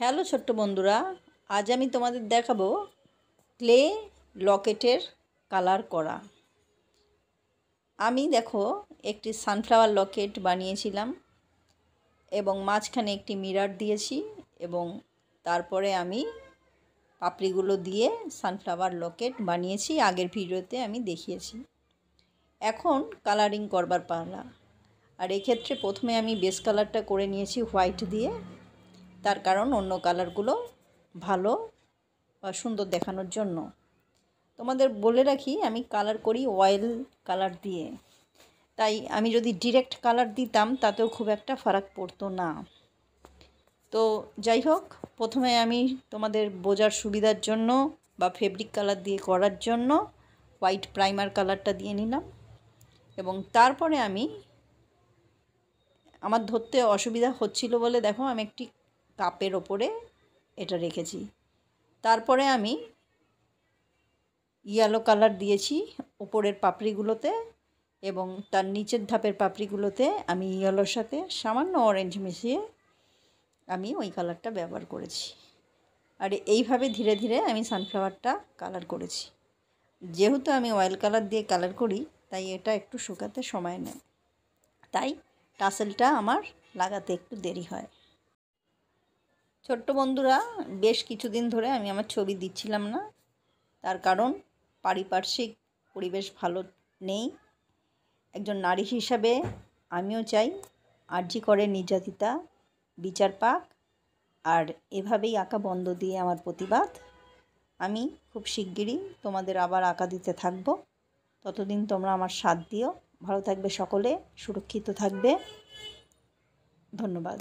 Hello ছোট্ট বন্ধুরা, আজ আমি তোমাদের দেখাবো ক্লে লকেটের কালার করা। আমি দেখো একটি সানফ্লাওয়ার লকেট বানিয়েছিলাম এবং মাঝখানে একটি মিরর দিয়েছি এবং তারপরে আমি পাপড়িগুলো দিয়ে সানফ্লাওয়ার লকেট বানিয়েছি। আগের ভিডিওতে আমি দেখিয়েছি। এখন কালারিং করবার পালা। আর এক্ষেত্রে প্রথমে আমি বেস কালারটা করে নিয়েছি হোয়াইট দিয়ে, তার কারণ অন্য কালারগুলো ভালো বা সুন্দর দেখানোর জন্য। তোমাদের বলে রাখি, আমি কালার করি অয়েল কালার দিয়ে, তাই আমি যদি ডিরেক্ট কালার দিতাম তাতেও খুব একটা ফারাক পড়তো না। তো যাই হোক, প্রথমে আমি তোমাদের বোঝার সুবিধার জন্য বা ফেব্রিক কালার দিয়ে করার জন্য হোয়াইট প্রাইমার কালারটা দিয়ে নিলাম এবং তারপরে আমি আমার ধরতে অসুবিধা হচ্ছিল বলে দেখো আমি একটি কাপের ওপরে এটা রেখেছি। তারপরে আমি ইয়েলো কালার দিয়েছি উপরের পাপড়িগুলোতে এবং তার নিচের ধাপের পাপড়িগুলোতে আমি ইয়েলোর সাথে সামান্য অরেঞ্জ মিশিয়ে আমি ওই কালারটা ব্যবহার করেছি। আর এইভাবে ধীরে ধীরে আমি সানফ্লাওয়ারটা কালার করেছি। যেহেতু আমি অয়েল কালার দিয়ে কালার করি তাই এটা একটু শুকাতে সময় নেয়, তাই টাসেলটা আমার লাগাতে একটু দেরি হয়। ছোট্ট বন্ধুরা, বেশ কিছুদিন ধরে আমি আমার ছবি দিচ্ছিলাম না, তার কারণ পারিপার্শ্বিক পরিবেশ ভালো নেই। একজন নারী হিসাবে আমিও চাই আরজি করে নির্যাতিতা বিচার পাক, আর এভাবেই আঁকা বন্ধ দিয়ে আমার প্রতিবাদ। আমি খুব শিগগিরই তোমাদের আবার আঁকা দিতে থাকবো। ততদিন তোমরা আমার সাথ দিও। ভালো থাকবে সকলে, সুরক্ষিত থাকবে। ধন্যবাদ।